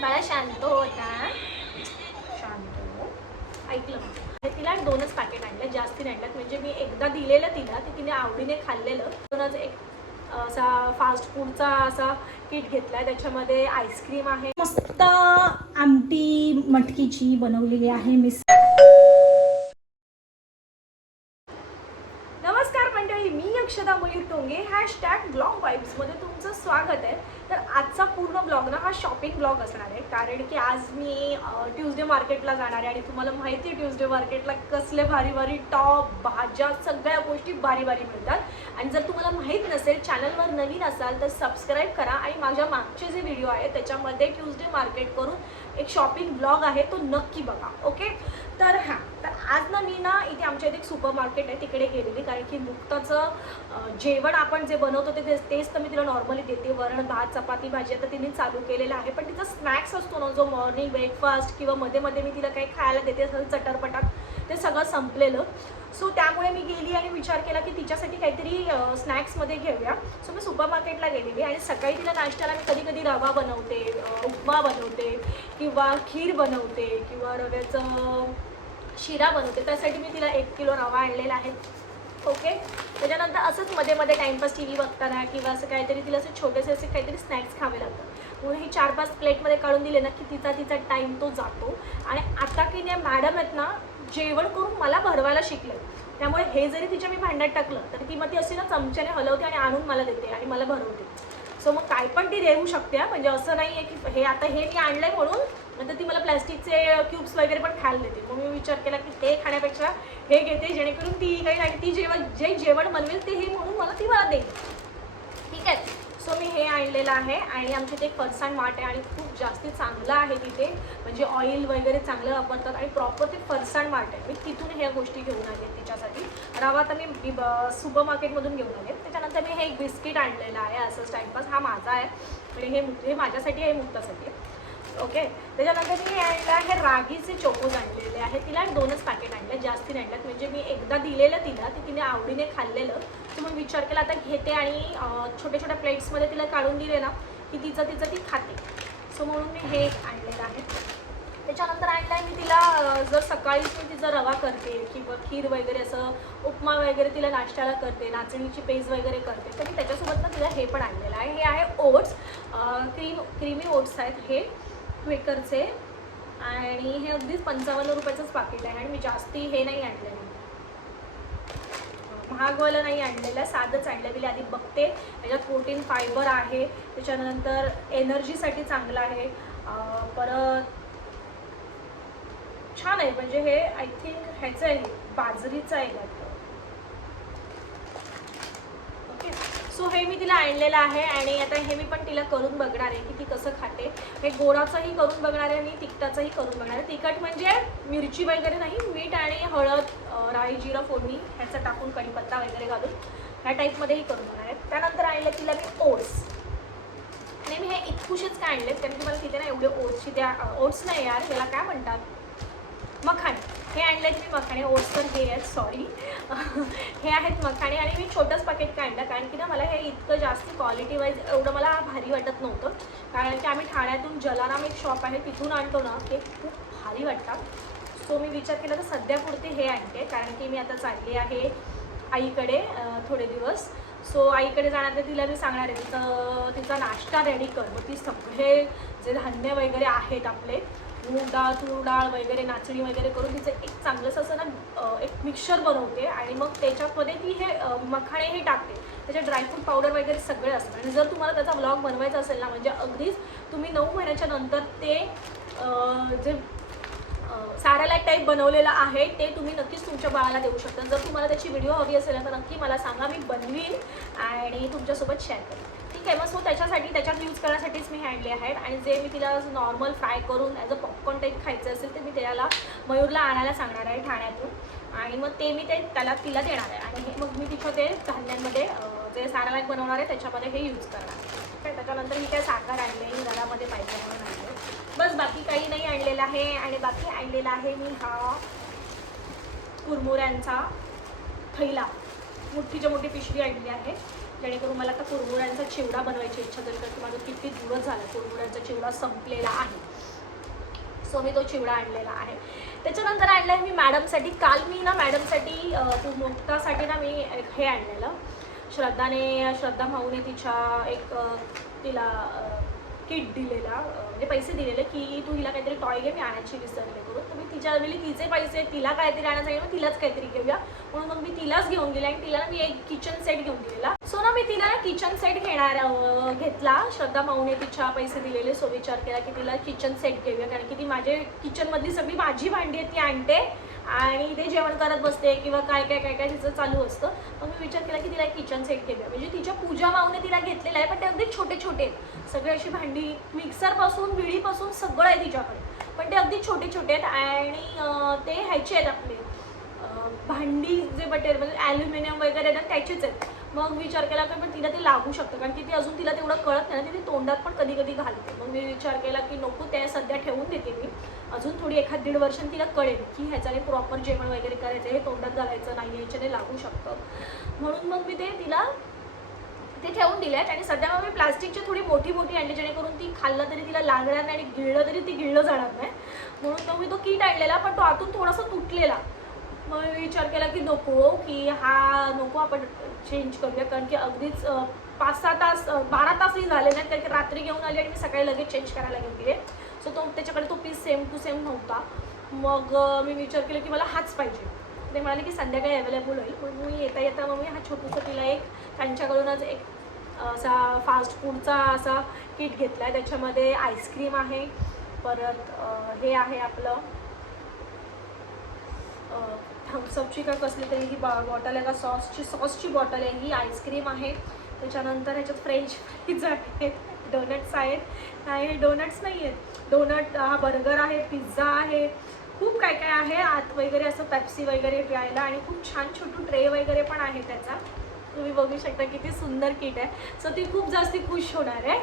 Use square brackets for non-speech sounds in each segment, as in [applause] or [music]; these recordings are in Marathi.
बाळा शांत होता शांत हो. ऐकलं तिला दोनच पॅकेट आणलं जास्ती आणलं म्हणजे मी एकदा दिलेलं तिला ते तिने आवडीने खाल्लेलं. दोनच एक असा फास्ट फूडचा असा किट घेतलाय. त्याच्यामध्ये आईस्क्रीम आहे. मस्त आमटी मटकीची बनवलेली आहे. Miss Mayur Tonge hashtag blog वाईब्समध्ये तुमचं स्वागत आहे. तर आजचा पूर्ण ब्लॉग ना हा शॉपिंग ब्लॉग असणार आहे. कारण की आज मी ट्यूजडे मार्केटला जाणार आहे आणि तुम्हाला माहिती आहे ट्यूजडे मार्केटला कसले भारी भारी टॉप भाज्या सगळ्या गोष्टी भारी भारी मिळतात. आणि जर तुम्हाला माहीत नसेल चॅनलवर नवीन असाल तर सबस्क्राईब करा. आणि माझ्या मागचे जे व्हिडिओ आहे त्याच्यामध्ये ट्यूजडे मार्केट करून एक शॉपिंग ब्लॉग आहे तो नक्की बघा. ओके तर हां. तर आज ना मी ना इथे आमच्या इथे एक सुपर मार्केट आहे तिकडे गेलेली. कारण की मुक्ताचं जेवण आपण जे बनवतो ते तेच तेच तर मी तिला नॉर्मली देते. वरण भात चपाती भाजी आता तिने चालू केलेलं आहे. पण तिचा स्नॅक्स असतो ना जो मॉर्निंग ब्रेकफास्ट किंवा मध्ये मध्ये मी तिला काही खायला देते असं चटरपटात ते सगळं संपलेलं. सो त्यामुळे मी गेली आणि विचार केला की तिच्यासाठी काहीतरी स्नॅक्समध्ये घेऊया. सो मी सुपर मार्केटला गेलेली आणि सकाळी तिला नाश्त्याला मी कधी कधी रवा बनवते उपमा बनवते किंवा खीर बनवते किंवा रव्याचं शिरा बनवते. त्यासाठी मी तिला एक किलो रवा आणलेला आहे. ओके त्याच्यानंतर असंच मध्ये मध्ये टाईमपास टी व्ही बघताना किंवा असं काहीतरी तिला असे छोटेसे असे काहीतरी स्नॅक्स खावे लागतात. म्हणून हे चार पाच प्लेटमध्ये काढून दिले ना की तिचा तिचा टाईम तो जातो. आणि आता की नाही मॅडम आहेत ना जेवण करून मला भरवायला शिकले त्यामुळे हे जरी तिच्या मी भांड्यात टाकलं तर ती मग ती अशी ना चमच्याने हलवते आणि आणून मला देते आणि मला भरवते. सो मग काय पण ती देऊ शकते म्हणजे असं नाही आहे की हे आता हे मी आहे म्हणून नंतर ती मला प्लॅस्टिकचे क्यूब्स वगैरे पण खायला देते. मग मी विचार केला की ते खाण्यापेक्षा हे घेते जेणेकरून ती काही आणि ती जेवण जे जेवण बनवेल ते हे म्हणून मला ती मला देईल. ठीक आहे? सो मी हे आणलेलं आहे आणि आमच्या इथे एक फरसाण वाट आहे आणि खूप जास्ती चांगलं आहे तिथे. म्हणजे ऑइल वगैरे चांगलं वापरतात आणि प्रॉपर ते फरसाण वाट आहे. मी तिथून ह्या गोष्टी घेऊन आले तिच्यासाठी. रवा आता मी सुपर मार्केटमधून घेऊन आले त्याच्यानंतर मी हे एक बिस्किट आणलेलं आहे असंच टाईमपास हा माझा आहे. आणि हे हे माझ्यासाठी आहे मुक्तासाठी आहे. ओके? त्याच्यानंतर मी हे आणलं आहे रागीचे चोकोज आणलेले आहे तिला दोनच पॅकेट आणले जास्ती नाही आणल्यात म्हणजे मी एकदा दिलेलं तिला ते तिने आवडीने खाल्लेलं. तर मग विचार केला आता घेते आणि छोट्या छोट्या प्लेट्समध्ये तिला काढून दिले ना की तिचं तिचं ती खाते. सो म्हणून मी हे एक आणलेलं आहे. त्याच्यानंतर आणलं आहे मी तिला जर सकाळी मी तिचा रवा करते किंवा खीर वगैरे असं उपमा वगैरे तिला नाश्त्याला करते नाचणीची पेज वगैरे करते तर मी त्याच्यासोबत ना तिला हे पण आणलेलं आहे. हे आहे ओट्स. क्रीम क्रीमी ओट्स आहेत हे. क्वेकरचे आणि हे अगदीच पंचावन्न रुपयाचंच पाकिट आहे आणि मी जास्ती हे नाही आणलेलं महागवालं नाही आणलेलं साधंच आणलं. गेले आधी बघते. त्याच्यात प्रोटीन फायबर आहे. त्याच्यानंतर एनर्जीसाठी चांगलं आहे. परत छान आहे. म्हणजे हे आय थिंक ह्याचं आहे बाजरीचं आहे. वाटतं ओके सो हे मी तिला आणलेलं आहे आणि आता हे मी पण तिला करून बघणार आहे की ती कसं खाते. हे गोडाचंही करून बघणार आहे आणि तिखटाचंही करून बघणार आहे. तिखट म्हणजे मिरची वगैरे नाही मीठ आणि हळद राई जिरं फोडणी ह्याचं टाकून कढीपत्ता वगैरे घालून ह्या टाईपमध्येही करून बघणार आहे. त्यानंतर आणलं तिला मी ओट्स. आणि मी हे इतकुशेच काय आणलेत कारण की मला तिथे ना एवढे ओट्सची त्या ओट्स नाही यार याला काय म्हणतात? मखाणे हे आणलेत मी मखाणे ओट्स तर हे आहेत सॉरी [laughs] हे आहेत मखाणे आणि मी छोटंच पाकिट काढलं कारण की ना मला हे इतकं जास्त क्वालिटी वाईज एवढं मला भारी वाटत नव्हतं. कारण की आम्ही ठाण्यातून जलाराम एक शॉप आहे तिथून आणतो ना ते खूप भारी वाटतात. सो मी विचार केला तर सध्यापुरते हे आणते. कारण की मी आता चालली आहे आईकडे थोडे दिवस. सो आईकडे जाणार तर तिला मी सांगणार आहे तर तिचा नाश्ता रेडी कर. मग ती सगळे जे धान्य वगैरे आहेत आपले मूग डाळ तूर डाळ वगैरे नाचणी वगैरे करून तिचं एक चांगलंसं असं ना एक मिक्सर बनवते आणि मग त्याच्यामध्ये ती हे मखाणे हे टाकते. त्याच्या ड्रायफ्रूट पावडर वगैरे सगळे असतं. आणि जर तुम्हाला त्याचा व्लॉग बनवायचा असेल ना म्हणजे अगदीच तुम्ही नऊ महिन्याच्या नंतर ते जे सॅरालाईट टाईप बनवलेलं आहे ते तुम्ही नक्कीच तुमच्या बाळाला देऊ शकता. जर तुम्हाला त्याची व्हिडिओ हवी असेल ना तर नक्की मला सांगा. मी बनवीन आणि तुमच्यासोबत शेअर करेन. फेमस हो त्याच्यासाठी त्याच्यात यूज करण्यासाठीच मी आणले आहेत. आणि जे मी तिला नॉर्मल फ्राय करून ॲज अ पॉपकॉर्न टाईप खायचं असेल ते मी त्याला मयूरला आणायला सांगणार आहे ठाण्यातून. आणि मग ते मी ते त्याला तिला देणार आहे. आणि मग मी तिथं ते धान्यांमध्ये जे सॅरालाईट बनवणार आहे त्याच्यामध्ये हे यूज करणार आहे. त्याच्यानंतर मी काय साखर आणले मी घरामध्ये पाहिजे म्हणून आणले बस बाकी काही नाही आणलेलं आहे. आणि बाकी आणलेला आहे मी हा कुरमुऱ्यांचा थैला. मोठीच्या मोठी पिशवी आणली आहे. जेणेकरून मला आता कुरमुऱ्यांचा चिवडा बनवायची इच्छा झाली कारण की माझं किती दिवस झालं कुरमुऱ्यांचा चिवडा संपलेला आहे. सो मी तो चिवडा आणलेला आहे. त्याच्यानंतर आणलं आहे मी मॅडमसाठी. काल मी ना मॅडमसाठी मुक्तासाठी ना मी हे आणलेलं. श्रद्धाने श्रद्धा भाऊने तिच्या एक तिला किट दिलेला म्हणजे पैसे दिलेले की तू हिला काहीतरी टॉय घे मी आणायची विसरले करून तर मी तिच्या वेळी तिचे पैसे तिला काहीतरी आणायचं मग तिलाच काहीतरी घेऊया. म्हणून मग मी तिलाच घेऊन गेले आणि तिला ना मी एक किचन सेट घेऊन दिलेला. सो ना मी तिला ना किचन सेट घेणार घेतला. श्रद्धा माऊने तिच्या पैसे दिलेले. सो विचार केला की तिला किचन सेट घेऊया. कारण की ती माझे किचनमधली सगळी माझी भांडी आहेत ती आणते. आणि ते जेवण करत बसते किंवा काय काय काय काय तिचं चालू असतं. मग मी विचार केला की तिला एक किचन सेट घेऊया. म्हणजे तिच्या पूजा माऊने तिला घेतलेलं आहे पण ते अगदी छोटे छोटे आहेत. सगळे अशी भांडी मिक्सरपासून विळीपासून सगळं आहे तिच्याकडे. पण ते अगदी छोटे छोटे आहेत आणि ते ह्याचे आहेत आपले. भांडी जे मटेरियल म्हणजे ॲल्युमिनियम वगैरे ना त्याचेच आहेत. मग विचार केला की पण तिला ते लागू शकतं कारण की ती अजून तिला तेवढं कळत नाही ना ती तोंडात पण कधी कधी घालते. मग मी विचार केला की नको ते सध्या ठेवून देते मी. अजून थोडी एखाद दीड वर्षांनी तिला कळेल की ह्याच्याने प्रॉपर जेवण वगैरे करायचं हे तोंडात घालायचं नाही ह्याच्याने लागू शकतं. म्हणून मग मी ते तिला ते ठेवून दिले आहेत. आणि सध्या मग मी प्लास्टिकची थोडी मोठी मोठी आणली जेणेकरून ती खाल्लं तरी तिला लागणार नाही आणि गिळलं तरी ती गिळलं जाणार नाही. म्हणून मग मी तो किट आणलेला पण तो आतून थोडासा तुटलेला. मग मी विचार केला की नको की हा नको आपण चेंज करूया. कारण की अगदीच पाच सहा तास बारा तासही झाले नाही कारण की रात्री घेऊन आली आणि मी सकाळी लगेच चेंज करायला घेऊन गेले. सो तो त्याच्याकडे तो पीस सेम टू सेम नव्हता. मग मी विचार केला की मला हाच पाहिजे. ते म्हणाले की संध्याकाळी अवेलेबल होईल. मग मी येता येता मग मी हा छोटूसा तिला एक त्यांच्याकडूनच एक असा फास्ट फूडचा असा किट घेतला आहे त्याच्यामध्ये आईस्क्रीम आहे. परत हे आहे आपलं थम्सअपची का कसली तरी ही बॉ बॉटल आहे. का सॉसची सॉसची बॉटल आहे. ही आईस्क्रीम आहे. त्याच्यानंतर ह्याच्यात फ्रेंच फ्राईज आहेत. डोनट्स आहेत. नाही डोनट्स नाही आहेत. डोनट हा बर्गर आहे पिझ्झा आहे. खूप काय काय आहे. आत वगैरे असं पेप्सी वगैरे प्यायला आणि खूप छान छोटू ट्रे वगैरे पण आहे त्याचा. तुम्ही बघू शकता किती सुंदर किट आहे. सो ती खूप जास्ती खुश होणार आहे.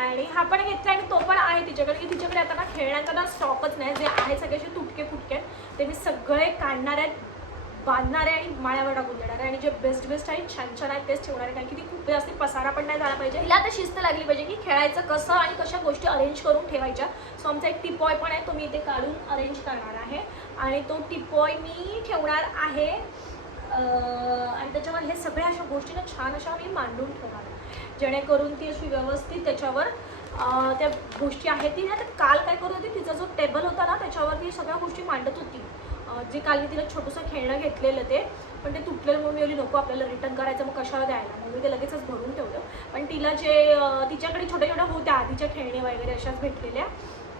आणि हा पण घेतला आणि तो पण आहे तिच्याकडे. की तिच्याकडे आता ना खेळण्याचा ना स्टॉकच नाही. जे आहे सगळे असे तुटके फुटके आहेत ते मी सगळे काढणार आहेत बांधणार आहे आणि माळ्यावर टाकून देणार. आहे आणि जे बेस्ट बेस्ट आहेत छान छान आहेत तेच ठेवणारे. कारण की ती खूप जास्त पसारा पण नाही झाला पाहिजे. तिला तर शिस्त लागली पाहिजे की खेळायचं कसं आणि कशा गोष्टी अरेंज करून ठेवायच्या. सो आमचा एक टिपॉय पण आहे तो मी इथे काढून अरेंज करणार आहे. आणि तो टिपॉय मी ठेवणार आहे आणि त्याच्यावर हे सगळ्या अशा गोष्टीनं छान अशा मी मांडून ठेवणार आहे. जेणेकरून ती अशी व्यवस्थित त्याच्यावर त्या गोष्टी आहेत ती. ना तर काल काय करत होती तिचा जो टेबल होता ना त्याच्यावर ती सगळ्या गोष्टी मांडत होती. जे काल मी तिला छोटंसं खेळणं घेतलेलं ते पण ते तुटलेलं म्हणून मी नको आपल्याला रिटर्न करायचं मग कशाला द्यायला? मग मी ते लगेचच भरून ठेवलं. पण तिला जे तिच्याकडे छोट्या छोट्या होत्या आधीच्या खेळणी वगैरे अशाच भेटलेल्या.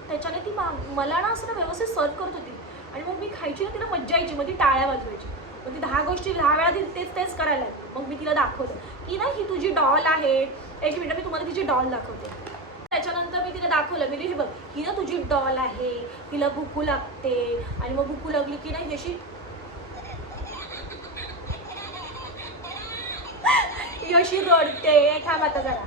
त्याच्याने ती मा मला ना असं ना व्यवस्थित सर्व करत होती. आणि मग मी खायची ना तिला मज्जा यायची मग ती टाळ्या वाजवायची. मग ती दहा गोष्टी दहा वेळा ती तेच तेच करायला लागली. मग मी तिला दाखवलं की ना ही तुझी डॉल आहे. एक मिनिट मी तुम्हाला तिची डॉल दाखवते. मी तिला दाखवलं. मी हे बघ ही ना तुझी डॉल आहे तिला भुकू लागते. आणि मग भुकू लागली की नाही अशी ही अशी रडते. थांब आता जरा.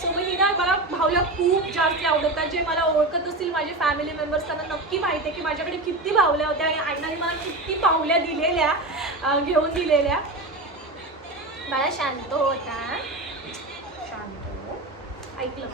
सो मी ना मला भाऊला खूप जास्त आवडतात जे मला ओळखत असतील माझे फॅमिली मेंबर्स त्यांना नक्की माहिती आहे की माझ्याकडे किती भावल्या होत्या आणि अण्णाने मला किती पावल्या दिलेल्या घेऊन दिलेल्या. मला शांत हो. ऐकलं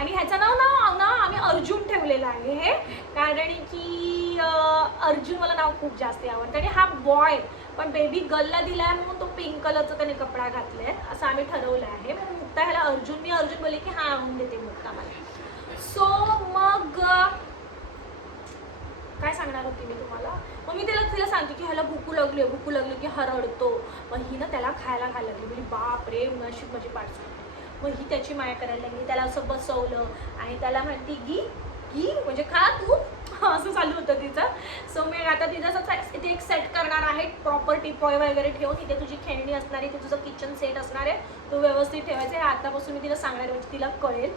आणि ह्याचं नाव ना ना आम्ही अर्जुन ठेवलेलं आहे हे. कारण की अर्जुन मला नाव खूप जास्त आवडतं. आणि हा बॉय पण बेबी गर्लला दिला आहे म्हणून तो पिंक कलरचा त्याने कपडा घातला आहे असं आम्ही ठरवलं आहे. मग मुक्ता ह्याला अर्जुन मी अर्जुन बोलले की हा आणून देते मुक्ता मला. सो मग काय सांगणार होती मी तुम्हाला? मग मी त्याला तिला सांगते की ह्याला भुकू लागली भुकू लागली की हरडतो. मग ही ना त्याला खायला खायला लागली म्हणजे बाप रे नशीब माझी पाठ मग ही त्याची माया करायला लागली. त्याला असं बसवलं आणि त्याला म्हणती गी गी म्हणजे खा तू. [laughs] असं चालू होतं तिचं. सो मी आता तिचं असं इथे एक सेट करणार आहे प्रॉपर टिपॉय वगैरे ठेवून. इथे तुझी खेळणी असणार आहे ते तुझं किचन सेट असणार आहे. तो व्यवस्थित ठेवायचा आहे. आतापासून मी तिला सांगणार म्हणजे तिला कळेल.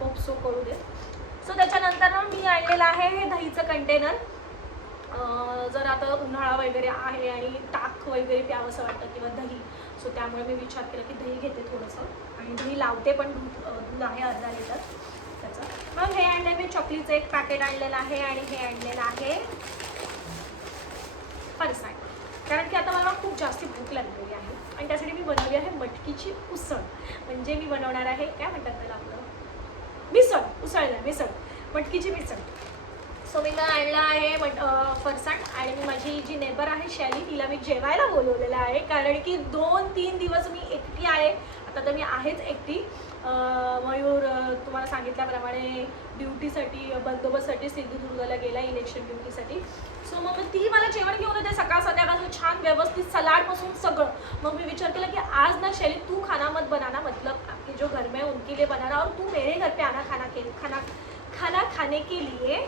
होप सो करू दे. सो त्याच्यानंतर ना मी आणलेलं आहे हे दहीचं कंटेनर जर आता उन्हाळा वगैरे आहे आणि ताक वगैरे प्यावंसं वाटतं किंवा दही. सो त्यामुळे मी विचार केला की दही घेते थोडंसं. आणि दही लावते पण दूध आहे अर्धा लिटर. त्याचं. मग हे आणलं मी चॉकलीचं एक पॅकेट आणलेलं आहे आणि हे आणलेलं आहे फरसाण. कारण की आता मला खूप जास्त भूक लागलेली आहे. आणि त्यासाठी मी बनवली आहे मटकीची उसळ. म्हणजे मी बनवणार आहे काय म्हणतात त्याला आपलं? मिसळ. उसळलं मिसळ. मटकीची मिसळ. सो मी काय आणलं आहे बट फरसाण आणि मी माझी जी नेबर आहे शैली तिला मी जेवायला बोलवलेलं आहे. कारण की दोन तीन दिवस मी एकटी आहे. आता तर मी आहेच एकटी. मयूर तुम्हाला सांगितल्याप्रमाणे ड्युटीसाठी बंदोबस्तसाठी सिंधुदुर्गला गेला इलेक्शन ड्युटीसाठी सो मग ती मला जेवण घेऊन येते सकाळ संध्याकाळचं छान व्यवस्थित सलाडपासून सगळं. मग मी विचार केला की आज ना शैली तू खाना मत बनाना. मतलब आपके जो घर में उनके लिए बनाना और तू मेरे घर पे आना खाना के खाना खाना खाने के लिए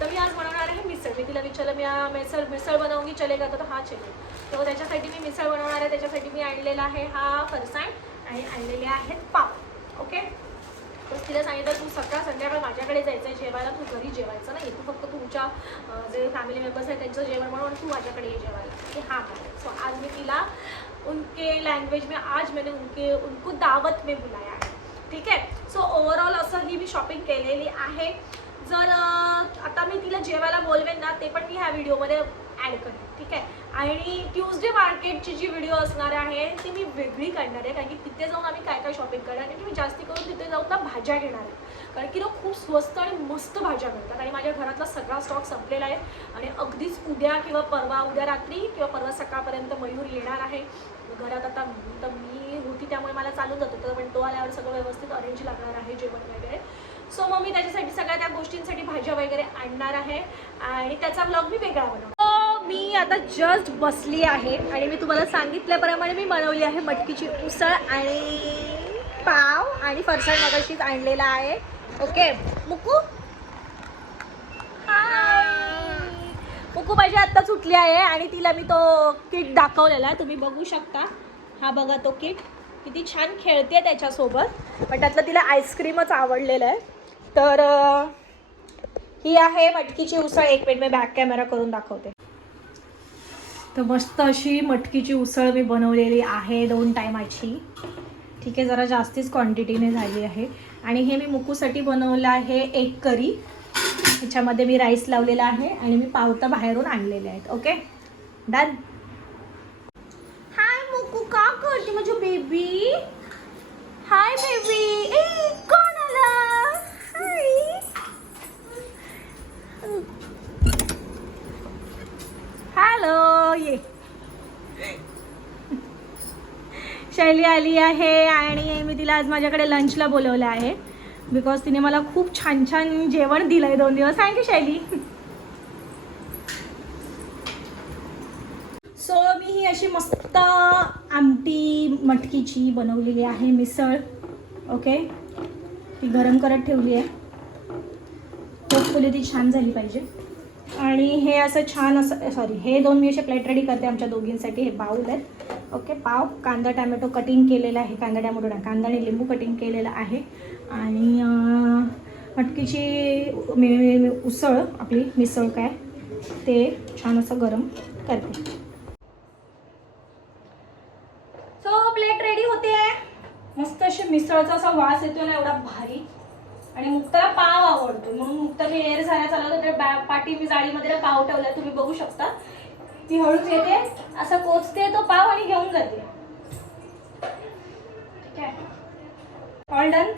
तर मी आज बनवणार आहे मिसळ. मी तिला विचारलं मी मिसळ मिसळ बनवून चलेगा तर हा चले. तर त्याच्यासाठी मी मिसळ बनवणार आहे. त्याच्यासाठी मी आणलेला आहे हा फरसाण आणि आणलेले आहेत पाव. ओके तर तिला सांगितलं तू सकाळ संध्याकाळ माझ्याकडे जायचं आहे जेवायला. तू घरी जेवायचं नाही तू फक्त तुमच्या जे फॅमिली मेंबर्स आहेत त्यांचं जेवण म्हणून तू माझ्याकडे ये जेवायला. की हां सो आज मी तिला उनके लँग्वेज में आज मैंने उनके उनको दावत में बुलाया है ठीक आहे? सो ओवरऑल असं ही मी शॉपिंग केलेली आहे. जर आता मी तिला जेवायला बोलवेन ना ते पण मी ह्या व्हिडिओमध्ये ॲड करेन ठीक आहे? आणि ट्यूजडे मार्केटची जी व्हिडिओ असणार आहे ती मी वेगळी काढणार आहे कारण की तिथे जाऊन आम्ही काय काय शॉपिंग करणार आणि की मी जास्ती करून तिथे जाऊन ना भाज्या घेणार आहे. कारण की ना खूप स्वस्त आणि मस्त भाज्या मिळतात आणि माझ्या घरातला सगळा स्टॉक संपलेला आहे आणि अगदीच उद्या किंवा परवा उद्या रात्री किंवा परवा सकाळपर्यंत मयूर येणार आहे. घरात आता तर मी होती त्यामुळे मला चालून जातो तर पण तो आल्यावर सगळं व्यवस्थित अरेंज लागणार आहे जेवण वगैरे. सो मग मी त्याच्यासाठी सगळ्या त्या गोष्टींसाठी भाज्या वगैरे आणणार आहे. आणि त्याचा ब्लॉग मी वेगळा बनवणार. मी आता जस्ट बसली आहे. आणि मी तुम्हाला सांगितल्याप्रमाणे मी बनवली आहे मटकीची उसळ आणि पाव आणि फरसाण मगाशीच आणलेला आहे. ओके मुकू? मुकू माझी आत्ता सुटली आहे आणि तिला मी तो किट दाखवलेला आहे. तुम्ही बघू शकता. हा बघा तो किट किती छान खेळते त्याच्यासोबत. पण त्यातलं तिला आईस्क्रीमच आवडलेलं आहे. तर ही आहे मटकीची उसळ. एक मिनिट मी बॅक कॅमेरा करून दाखवते. तर मस्त अशी मटकीची उसळ मी बनवलेली आहे दोन टायमाची. ठीक आहे जरा जास्तीच क्वांटिटीने झाली आहे. आणि हे मी मुकूसाठी बनवलं आहे एक करी. ह्याच्यामध्ये मी राईस लावलेला आहे आणि मी पावता बाहेरून आणलेले आहेत. Okay done hi Muku. का करते? माझी बेबी हाय बेबी हॅलो ये शैली आली आहे आणि मी तिला आज माझ्याकडे लंचला बोलवलं आहे. बिकॉज तिने मला खूप छान छान जेवण दिलं आहे दोन दिवस. थँक्यू शैली. सो मी ही अशी मस्त आमटी मटकीची बनवलेली आहे मिसळ. ओके ती गरम करत ठेवली आहे. होपफुली ती छान झाली पाहिजे. आणि हे असं छान असं सॉरी हे दोन मी असे प्लेट रेडी करते आमच्या दोघींसाठी हे बाऊल आहेत. ओके पाव कांदा टॅमॅटो कटिंग केलेला आहे कांदा टॅमॅटो नाही कांदा आणि लिंबू कटिंग केलेलं आहे. आणि मटकीची उसळ आपली मिसळ काय ते छान असं गरम करते. सो प्लेट रेडी होते. मस्त अशी मिसळचा असा वास येतो ना एवढा भारी. आणि मुक्ताला पाव आवडतो. म्हणून मुक्ता मी एअर झाल्या चालत होते बॅ- पाठी मी जाळीमध्ये पाव ठेवला तुम्ही बघू शकता. ती हळूच येते. असं कोचते तो पाव आणि घेऊन जाते. ठीक आहे. ऑल डन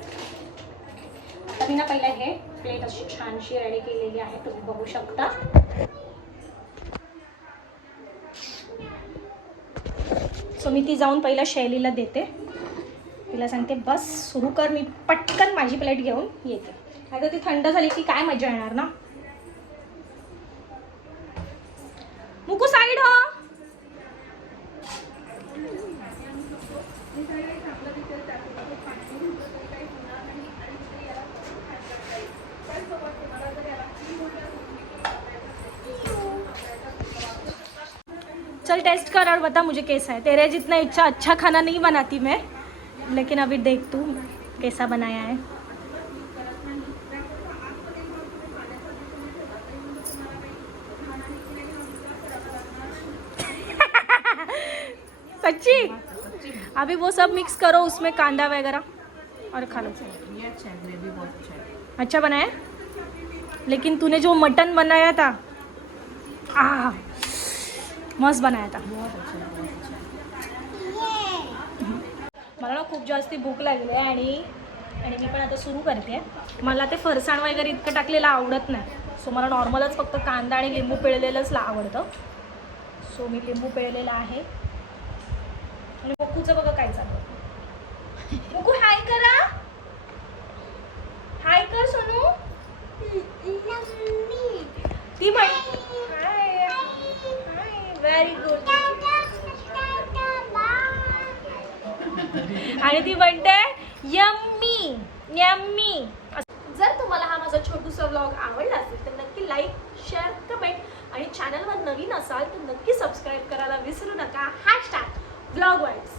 आता मी ना पहिला हे प्लेट अशी छानशी रेडी केलेली आहे. तुम्ही बघू शकता. सो मी ती जाऊन पहिला शैलीला देते. तिला सांगते बस सुरू कर मी पटकन माझी प्लेट घेऊन येते. नाही ती थंड झाली की काय मजा येणार ना? मुकू साईड हो. चल टेस्ट कर और बता मुझे कैसा है। तेरे जितना इच्छा अच्छा खाना नहीं बनाती मैं। लेकिन अभी देख तू कैसा बनाया है। [laughs] सच्ची? अभी वो सब मिक्स करो, उसमें कांदा वगैरह और खा लो। अच्छा बनाया? लेकिन तूने जो मटन बनाया था आ मस्त बनाया था। बहुत अच्छा अच्छा। मला ना खूप जास्ती भूक लागली आहे आणि आणि मी पण आता सुरू करते. मला ते फरसाण वगैरे इतकं टाकलेलं आवडत नाही. सो मला नॉर्मलच फक्त कांदा आणि लिंबू पिळलेलंच आवडतं. सो मी लिंबू पिळलेलं आहे. आणि मुकूचं बघा काय चाललं मुकू हाय करा हाय कर सोनू ती म्हण हाय हाय व्हेरी गुड आणि ती म्हणते यम्मी यम्मी. जर तुम्हाला हा माझा छोटूसा व्लॉग आवडला असेल तर नक्की लाईक शेअर कमेंट आणि चॅनलवर नवीन असाल तर नक्की सबस्क्राईब करायला विसरू नका. Hashtag vlog wise